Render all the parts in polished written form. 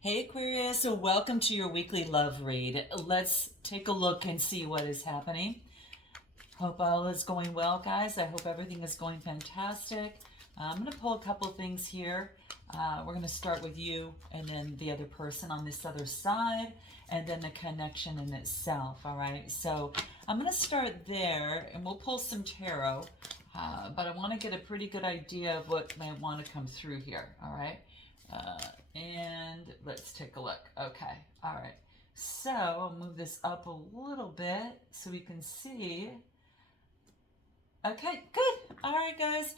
Hey Aquarius, so welcome to your weekly love read. Let's take a look and see what is happening. Hope all is going well, guys. I hope everything is going fantastic. I'm going to pull a couple things here. We're going to start with you and then the other person on this other side and then the connection in itself, all right? So I'm going to start there and we'll pull some tarot, but I want to get a pretty good idea of what may want to come through here, all right? And let's take a look. Okay, all right. So I'll move this up a little bit so we can see. Okay, good. All right, guys.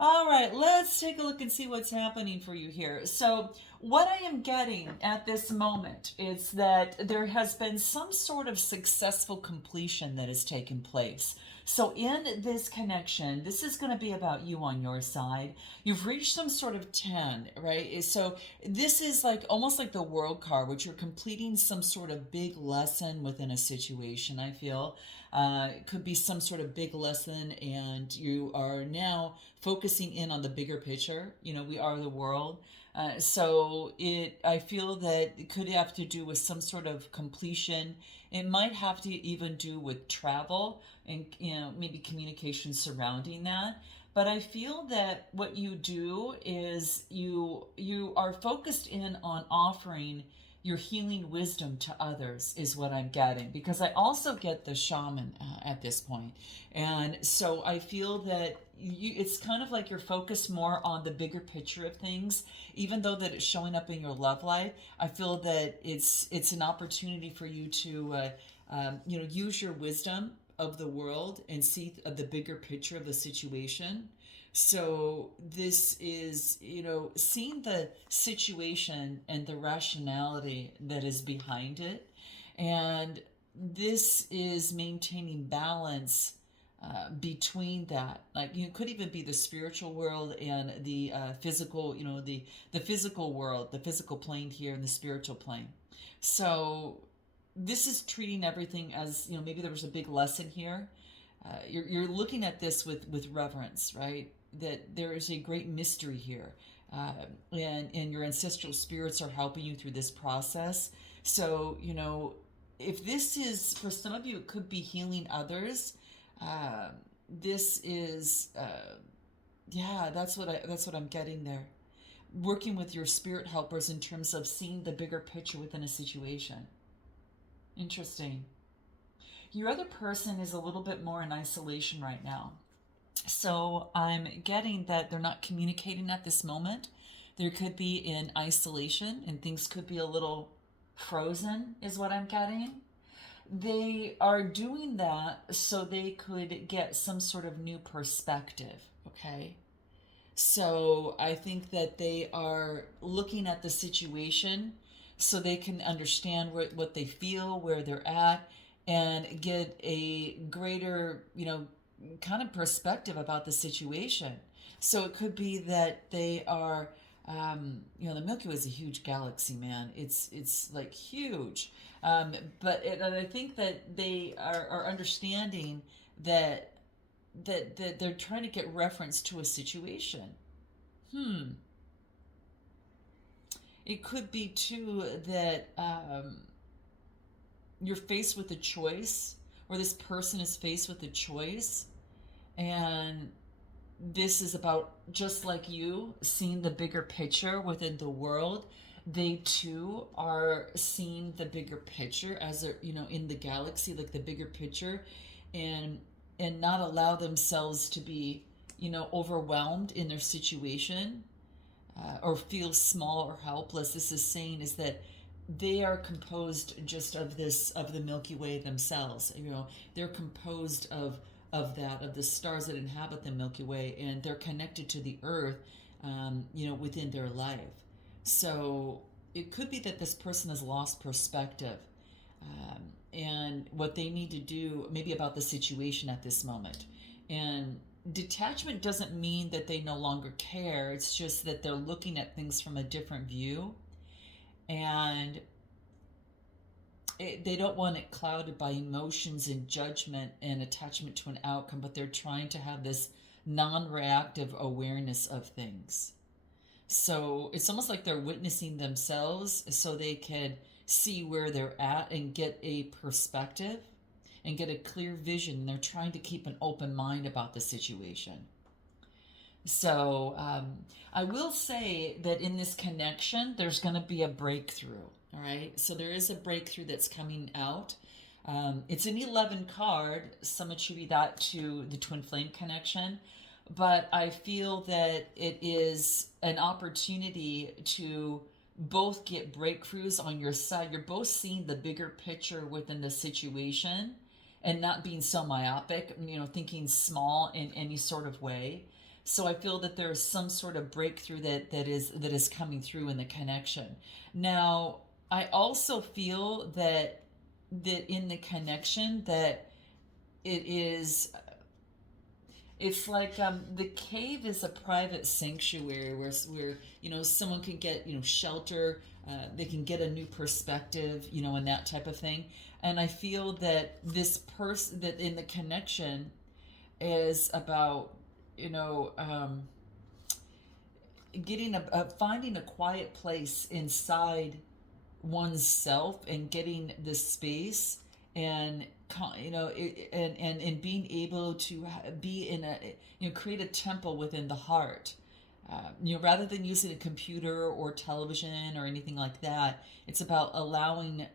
All right, let's take a look and see what's happening for you here. So, what I am getting at this moment is that there has been some sort of successful completion that has taken place. So, in this connection, this is going to be about you on your side. You've reached some sort of 10, right? So, this is like almost like the world card, which you're completing some sort of big lesson within a situation, I feel. It could be some sort of big lesson, and you are now focusing in on the bigger picture. You know, we are the world. I feel that it could have to do with some sort of completion. It might have to even do with travel and, you know, maybe communication surrounding that. But I feel that what you do is you are focused in on offering your healing wisdom to others is what I'm getting, because I also get the shaman at this point. And so I feel that it's kind of like you're focused more on the bigger picture of things, even though that it's showing up in your love life. I feel that it's an opportunity for you to use your wisdom of the world and see the bigger picture of the situation. So this is, seeing the situation and the rationality that is behind it. And this is maintaining balance between that. Like, you could even be the spiritual world and the physical, the physical world, the physical plane here and the spiritual plane. So this is treating everything as, maybe there was a big lesson here. You're looking at this with reverence, right? That there is a great mystery here. And your ancestral spirits are helping you through this process. So, if this is, for some of you, it could be healing others. This is, that's what I'm getting there. Working with your spirit helpers in terms of seeing the bigger picture within a situation. Interesting. Your other person is a little bit more in isolation right now. So I'm getting that they're not communicating at this moment. There could be in isolation and things could be a little frozen, is what I'm getting. They are doing that so they could get some sort of new perspective, okay? So I think that they are looking at the situation so they can understand what they feel, where they're at, and get a greater, kind of perspective about the situation. So it could be that they are, the Milky Way is a huge galaxy, man. It's like huge, and I think that they are understanding that that they're trying to get reference to a situation. Hmm. It could be too that you're faced with a choice, or this person is faced with a choice, and this is about, just like you, seeing the bigger picture within the world. They too are seeing the bigger picture as they're, in the galaxy, like the bigger picture, and not allow themselves to be, overwhelmed in their situation, or feel small or helpless. This is saying is that they are composed just of the Milky Way themselves. They're composed of the stars that inhabit the Milky Way, and they're connected to the Earth, within their life. So it could be that this person has lost perspective, and what they need to do, maybe about the situation at this moment. And detachment doesn't mean that they no longer care. It's just that they're looking at things from a different view, and they don't want it clouded by emotions and judgment and attachment to an outcome, but they're trying to have this non-reactive awareness of things. So it's almost like they're witnessing themselves so they can see where they're at and get a perspective and get a clear vision. They're trying to keep an open mind about the situation. So I will say that in this connection, there's going to be a breakthrough. All right. So there is a breakthrough that's coming out. It's an 11 card. Some attribute that to the twin flame connection. But I feel that it is an opportunity to both get breakthroughs on your side. You're both seeing the bigger picture within the situation and not being so myopic, thinking small in any sort of way. So I feel that there's some sort of breakthrough that is coming through in the connection. Now, I also feel that in the connection that it is it's like the cave is a private sanctuary where someone can get shelter, they can get a new perspective, and that type of thing. And I feel that this person that in the connection is about getting finding a quiet place inside oneself and getting the space and and being able to be in a create a temple within the heart, rather than using a computer or television or anything like that. It's about allowing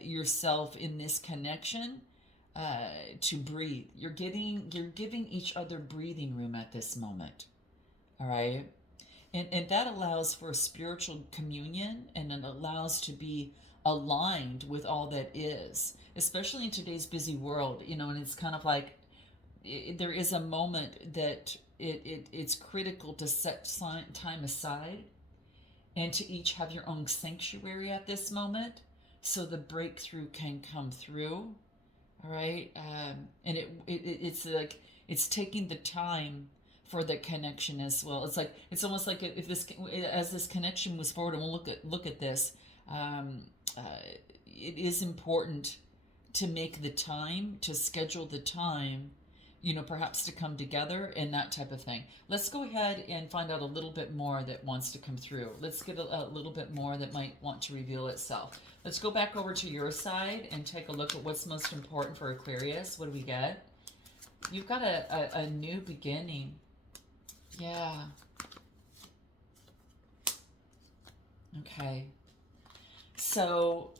yourself in this connection to breathe. You're giving each other breathing room at this moment. All right. And that allows for spiritual communion, and it allows to be aligned with all that is, especially in today's busy world, and it's kind of like there is a moment that it's critical to set time aside and to each have your own sanctuary at this moment so the breakthrough can come through. All right. And it's like it's taking the time for the connection as well. It's almost like if this as this connection moves forward, and we'll look at this. It is important to make the time, to schedule the time, perhaps to come together and that type of thing. Let's go ahead and find out a little bit more that wants to come through. Let's get a little bit more that might want to reveal itself. Let's go back over to your side and take a look at what's most important for Aquarius. What do we get? You've got a new beginning. Yeah. Okay. So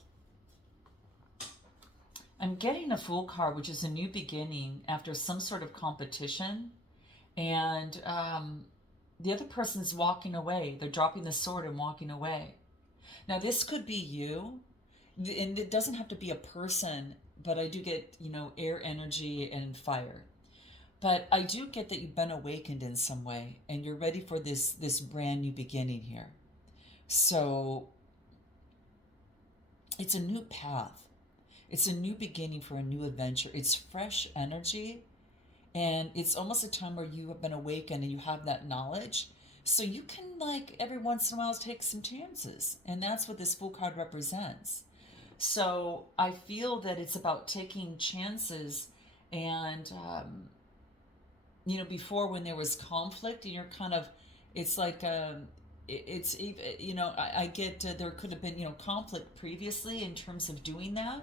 I'm getting a Fool card, which is a new beginning after some sort of competition. And the other person's walking away. They're dropping the sword and walking away. Now, this could be you. And it doesn't have to be a person, but I do get, air energy and fire. But I do get that you've been awakened in some way, and you're ready for this brand new beginning here. So it's a new path. It's a new beginning for a new adventure. It's fresh energy, and it's almost a time where you have been awakened and you have that knowledge. So you can, every once in a while take some chances, and that's what this Fool card represents. So I feel that it's about taking chances, and before, when there was conflict, and you're kind of, it's like it's I get there could have been conflict previously in terms of doing that,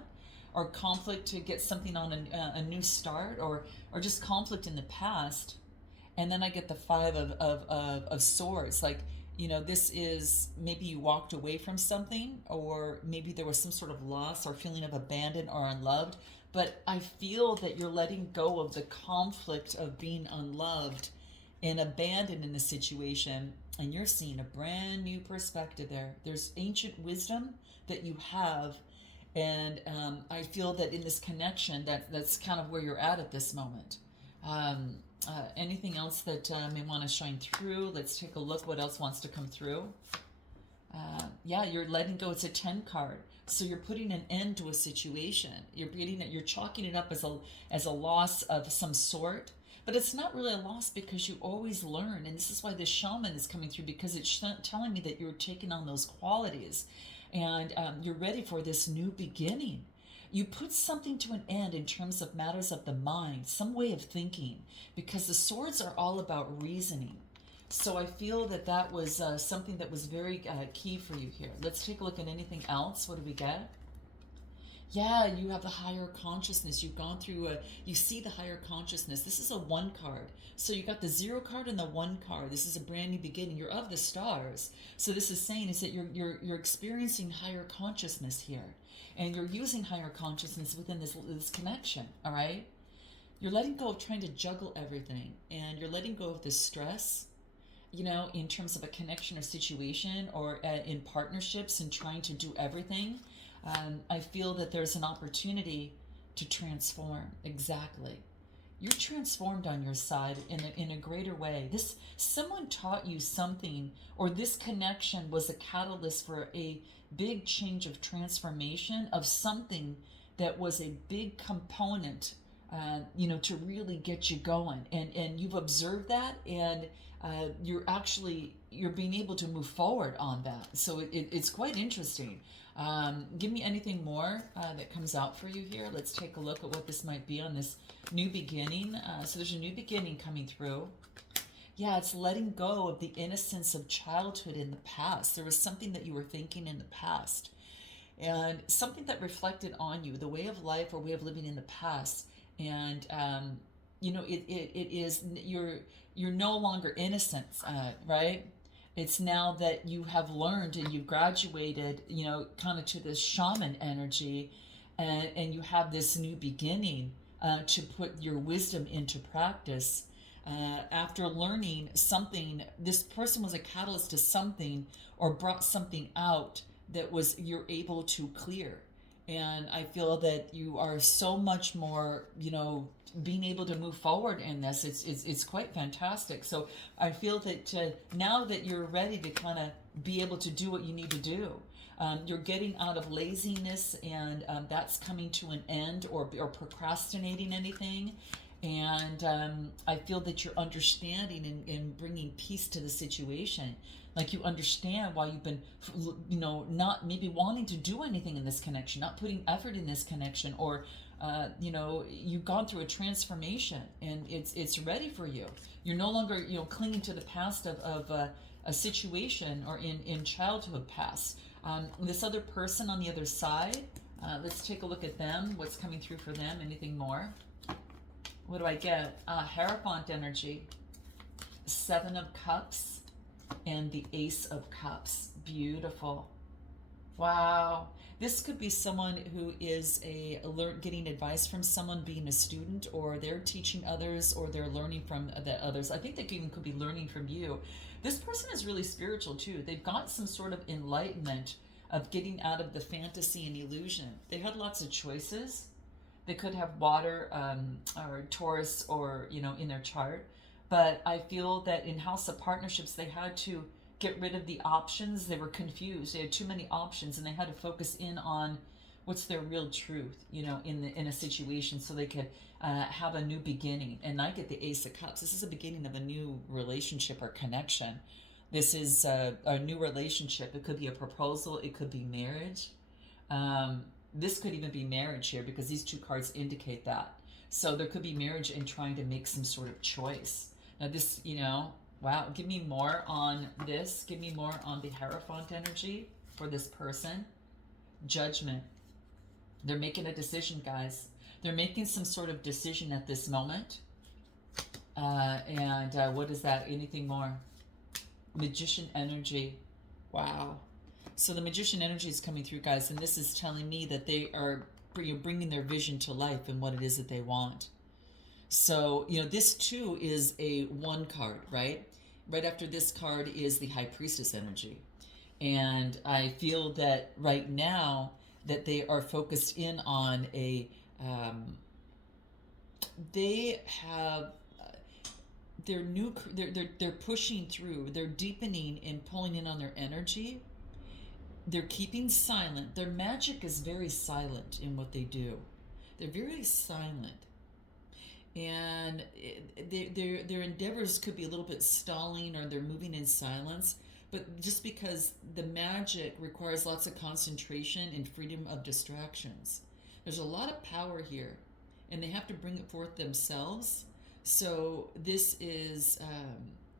or conflict to get something on a new start, or just conflict in the past. And then I get the Five of Swords. This is maybe you walked away from something, or maybe there was some sort of loss or feeling of abandoned or unloved. But I feel that you're letting go of the conflict of being unloved and abandoned in the situation, and you're seeing a brand new perspective there. There's ancient wisdom that you have, and I feel that in this connection, that's kind of where you're at this moment. Anything else that may want to shine through? Let's take a look what else wants to come through. You're letting go. It's a 10 card. So you're putting an end to a situation. You're chalking it up as a loss of some sort, but it's not really a loss because you always learn. And this is why the shaman is coming through, because it's telling me that you're taking on those qualities, and you're ready for this new beginning. You put something to an end in terms of matters of the mind, some way of thinking, because the swords are all about reasoning. So I feel that that was something that was very key for you here. Let's take a look at anything else. What do we get? Yeah, you have the higher consciousness. You've gone through you see the higher consciousness. This is a one card. So you got the zero card and the one card. This is a brand new beginning. You're of the stars. So this is saying is that you're experiencing higher consciousness here. And you're using higher consciousness within this connection, all right? You're letting go of trying to juggle everything, and you're letting go of the stress, you know, in terms of a connection or situation, or in partnerships and trying to do everything. I feel that there's an opportunity to transform. Exactly. You're transformed on your side in a greater way. This someone taught you something, or this connection was a catalyst for a big change of transformation of something that was a big component, you know, to really get you going. And you've observed that, and you're being able to move forward on that. So it's quite interesting. Give me anything more that comes out for you here. Let's take a look at what this might be on this new beginning. So there's a new beginning coming through. Yeah, it's letting go of the innocence of childhood in the past. There was something that you were thinking in the past, and something that reflected on you, the way of life or way of living in the past. And you know, it is you're no longer innocent, right? It's now that you have learned and you've graduated, you know, kind of to this shaman energy, and you have this new beginning to put your wisdom into practice. After learning something, this person was a catalyst to something, or brought something out that was you're able to clear. And I feel that you are so much more, you know, being able to move forward in this. It's quite fantastic. So I feel that now that you're ready to kind of be able to do what you need to do, you're getting out of laziness, and that's coming to an end, or procrastinating anything. And I feel that you're understanding and bringing peace to the situation. Like you understand why you've been, you know, not maybe wanting to do anything in this connection, not putting effort in this connection, or you know, you've gone through a transformation, and it's ready for you. You're no longer, you know, clinging to the past of a situation, or in childhood past. This other person on the other side, let's take a look at them. What's coming through for them? Anything more? What do I get? Hierophant energy, Seven of Cups, and the Ace of Cups. Beautiful. Wow. This could be someone who is getting advice from someone, being a student, or they're teaching others, or they're learning from the others. I think they even could be learning from you. This person is really spiritual too. They've got some sort of enlightenment of getting out of the fantasy and illusion. They had lots of choices. They could have water, or Taurus, or, you know, in their chart. But I feel that in House of Partnerships, they had to get rid of the options. They were confused. They had too many options, and they had to focus in on what's their real truth, you know, in a situation, so they could have a new beginning. And I get the Ace of Cups. This is the beginning of a new relationship or connection. This is a new relationship. It could be a proposal. It could be marriage. This could even be marriage here, because these two cards indicate that. So there could be marriage and trying to make some sort of choice. Now this, you know, wow, give me more on this. Give me more on the Hierophant energy for this person. Judgment. They're making a decision, guys. They're making some sort of decision at this moment. And what is that? Anything more? Magician energy. Wow. So the Magician energy is coming through, guys, and this is telling me that they are bringing their vision to life and what it is that they want. So, you know, this too is a one card, right? Right after this card is the High Priestess energy. And I feel that right now that they are focused in on they have they're pushing through, they're deepening and pulling in on their energy. They're keeping silent. Their magic is very silent in what they do. They're very silent. And their endeavors could be a little bit stalling, or they're moving in silence. But just because the magic requires lots of concentration and freedom of distractions. There's a lot of power here, and they have to bring it forth themselves. So this is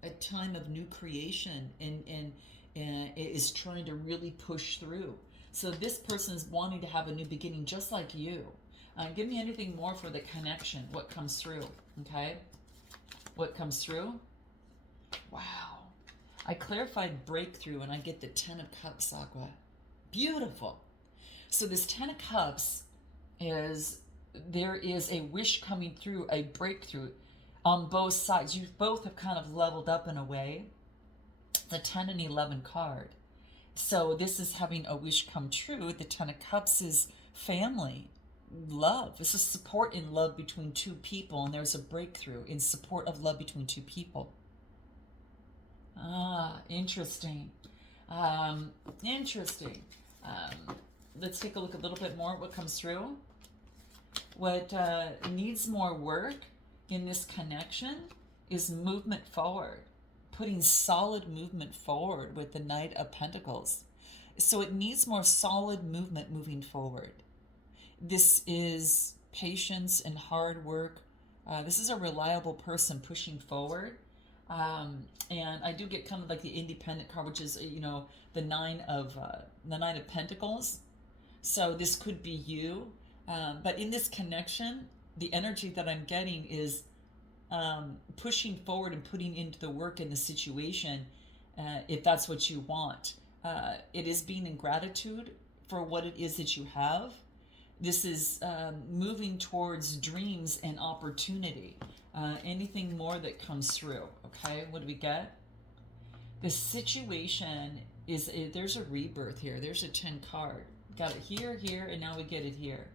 a time of new creation, and is trying to really push through. So this person is wanting to have a new beginning just like you. Give me anything more for the connection. What comes through? Okay. What comes through? Wow. I clarified breakthrough and I get the 10 of Cups, Aqua. Beautiful. So this 10 of Cups is, there is a wish coming through, a breakthrough on both sides. You both have kind of leveled up in a way. The 10 and 11 card. So this is having a wish come true. The 10 of Cups is family, love. This is support in love between two people, and there's a breakthrough in support of love between two people. Ah, interesting. Interesting. Let's take a look a little bit more at what comes through. What needs more work in this connection is movement forward, putting solid movement forward with the Knight of Pentacles. So it needs more solid movement moving forward. This is patience and hard work. This is a reliable person pushing forward. And I do get kind of like the independent card, which is, you know, the Nine of Pentacles. So this could be you. But in this connection, the energy that I'm getting is pushing forward and putting into the work in the situation, if that's what you want. It is being in gratitude for what it is that you have. This is moving towards dreams and opportunity. Anything more that comes through, okay? What do we get? The situation is, there's a rebirth here. There's a 10 card. Got it here, here, and now we get it here.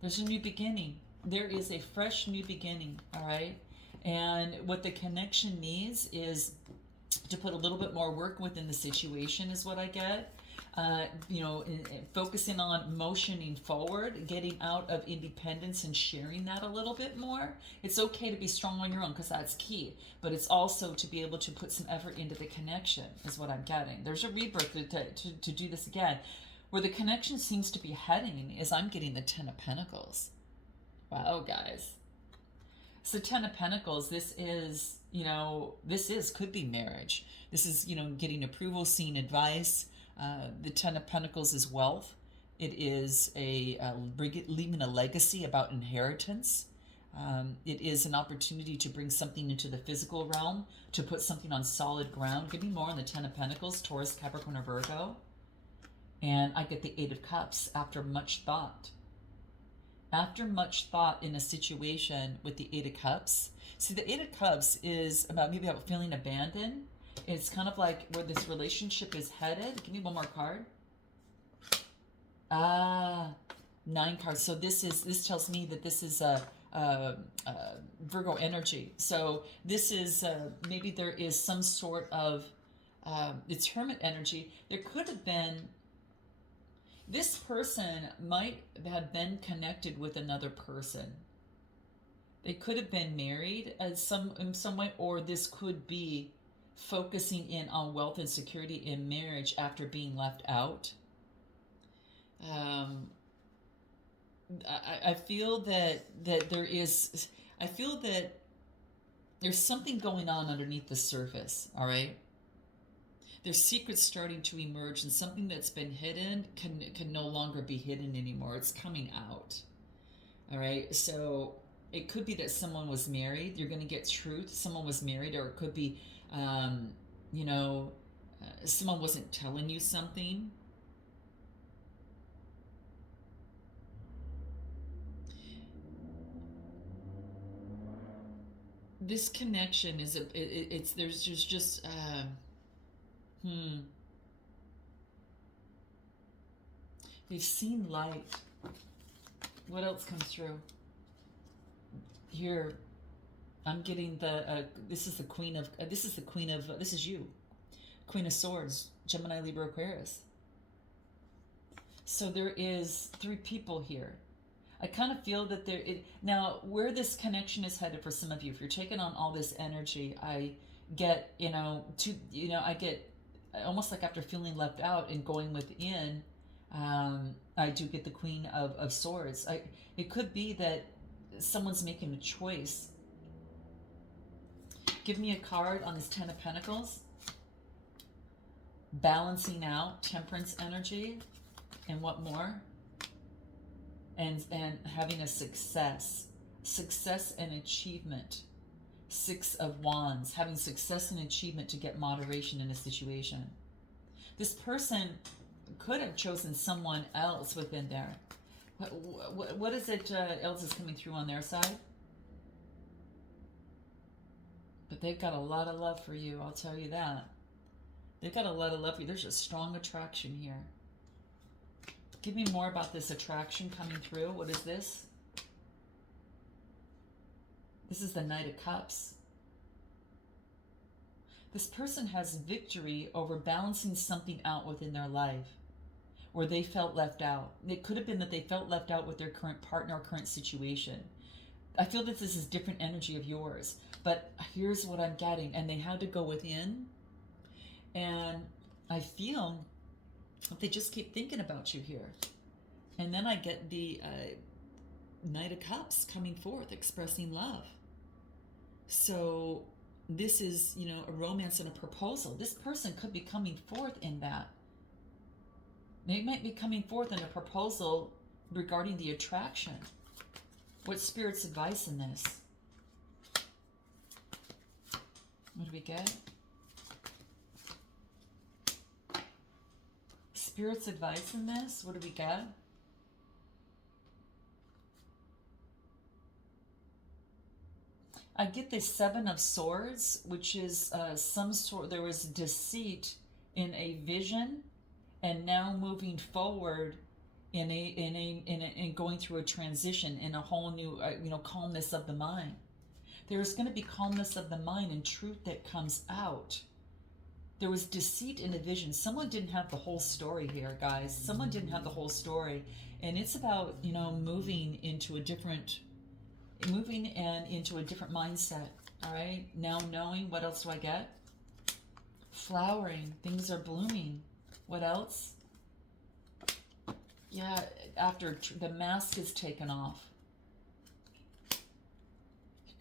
There's a new beginning. There is a fresh new beginning, all right? And what the connection needs is to put a little bit more work within the situation is what I get. You know, focusing on motioning forward, getting out of independence and sharing that a little bit more. It's okay to be strong on your own because that's key, but it's also to be able to put some effort into the connection is what I'm getting. There's a rebirth to do this again. Where the connection seems to be heading is I'm getting the 10 of Pentacles. Wow, guys. So 10 of Pentacles, this is, you know, could be marriage. This is, you know, getting approval, seeing advice. The 10 of Pentacles is wealth. It is leaving a legacy about inheritance. It is an opportunity to bring something into the physical realm, to put something on solid ground. Give me more on the 10 of Pentacles, Taurus, Capricorn, or Virgo. And I get the 8 of Cups after much thought. After much thought in a situation with the 8 of Cups. See, the 8 of Cups is maybe about feeling abandoned. It's kind of like where this relationship is headed. Give me one more card. 9 cards. So this tells me that this is a Virgo energy. So this is maybe there is some sort of it's Hermit energy. There could have been, this person might have been connected with another person. They could have been married in some way, or this could be focusing in on wealth and security in marriage after being left out. I feel that there's something going on underneath the surface, all right? There's secrets starting to emerge, and something that's been hidden can no longer be hidden anymore. It's coming out, all right? So it could be that someone was married. You're going to get truth. Someone was married, or it could be, you know, someone wasn't telling you something. This connection is there's just they've seen light. What else comes through here? I'm getting the this is you, Queen of Swords, Gemini, Libra, Aquarius. So there is 3 people here. I kind of feel that now where this connection is headed for some of you, if you're taking on all this energy, I get, I get almost like after feeling left out and going within, I do get the Queen of Swords. It could be that someone's making a choice Give me a card on this Ten of Pentacles. Balancing out, temperance energy, and what more? And having a success and achievement. Six of Wands, having success and achievement to get moderation in a situation. This person could have chosen someone else within there. What is it else is coming through on their side? But they've got a lot of love for you, I'll tell you that. They've got a lot of love for you. There's a strong attraction here. Give me more about this attraction coming through. What is this? This is the Knight of Cups. This person has victory over balancing something out within their life where they felt left out. It could have been that they felt left out with their current partner or current situation. I feel that this is different energy of yours, but here's what I'm getting. And they had to go within, and I feel they just keep thinking about you here. And then I get the Knight of Cups coming forth, expressing love. So this is, you know, a romance and a proposal. This person could be coming forth in that. They might be coming forth in a proposal regarding the attraction. What's Spirit's advice in this? What do we get? Spirit's advice in this? What do we get? I get the Seven of Swords, which is some sort, there was deceit in a vision, and now moving forward in going through a transition in a whole new, calmness of the mind. There's going to be calmness of the mind and truth that comes out. There was deceit in a vision. Someone didn't have the whole story here, guys. Someone didn't have the whole story. And it's about, moving into a different mindset. All right. Now knowing, what else do I get? Flowering. Things are blooming. What else? Yeah, after the mask is taken off.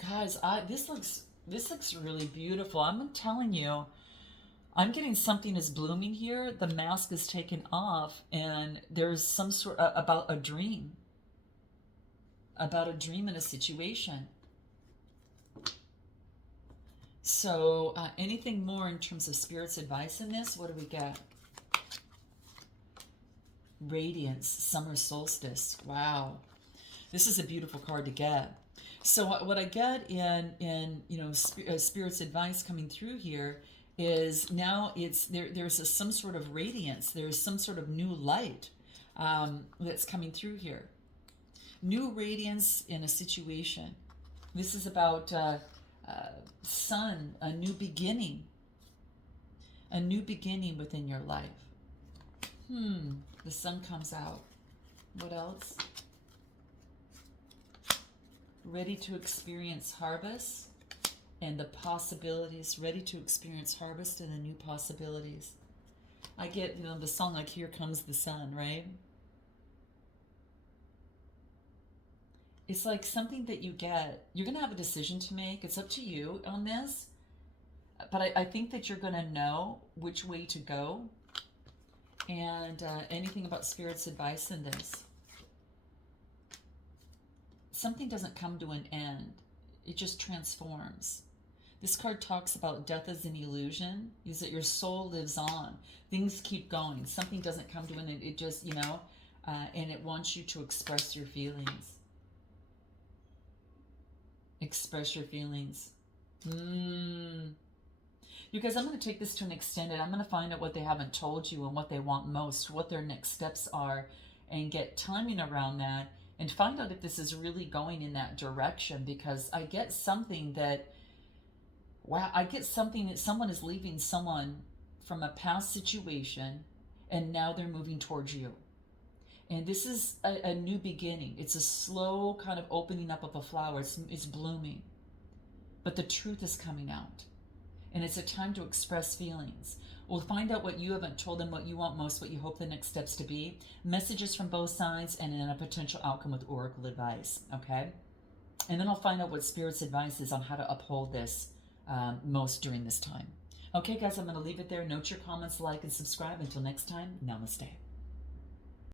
Guys, this looks really beautiful. I'm telling you, I'm getting something is blooming here. The mask is taken off, and there's some sort about a dream. About a dream in a situation. So, anything more in terms of Spirit's advice in this? What do we get? Radiance, summer solstice. Wow, this is a beautiful card to get. So what I get in Spirit's advice coming through here is now there's some sort of radiance. There's some sort of new light that's coming through here. New radiance in a situation. This is about sun, a new beginning within your life. The sun comes out. What else? Ready to experience harvest and the possibilities. Ready to experience harvest and the new possibilities. I get, the song like Here Comes the Sun, right? It's like something that you get. You're going to have a decision to make. It's up to you on this. But I think that you're going to know which way to go. And anything about Spirit's advice in this. Something doesn't come to an end. It just transforms. This card talks about death as an illusion. Is that your soul lives on. Things keep going. Something doesn't come to an end. It just, and it wants you to express your feelings. Express your feelings. You guys, I'm going to take this to an extended. I'm going to find out what they haven't told you and what they want most, what their next steps are, and get timing around that, and find out if this is really going in that direction, because I get something that, wow, I get something that someone is leaving someone from a past situation, and now they're moving towards you. And this is a new beginning. It's a slow kind of opening up of a flower. It's blooming. But the truth is coming out. And it's a time to express feelings. We'll find out what you haven't told them, what you want most, what you hope the next steps to be. Messages from both sides, and then a potential outcome with oracle advice, okay? And then I'll find out what Spirit's advice is on how to uphold this most during this time. Okay, guys, I'm going to leave it there. Note your comments, like, and subscribe. Until next time, namaste.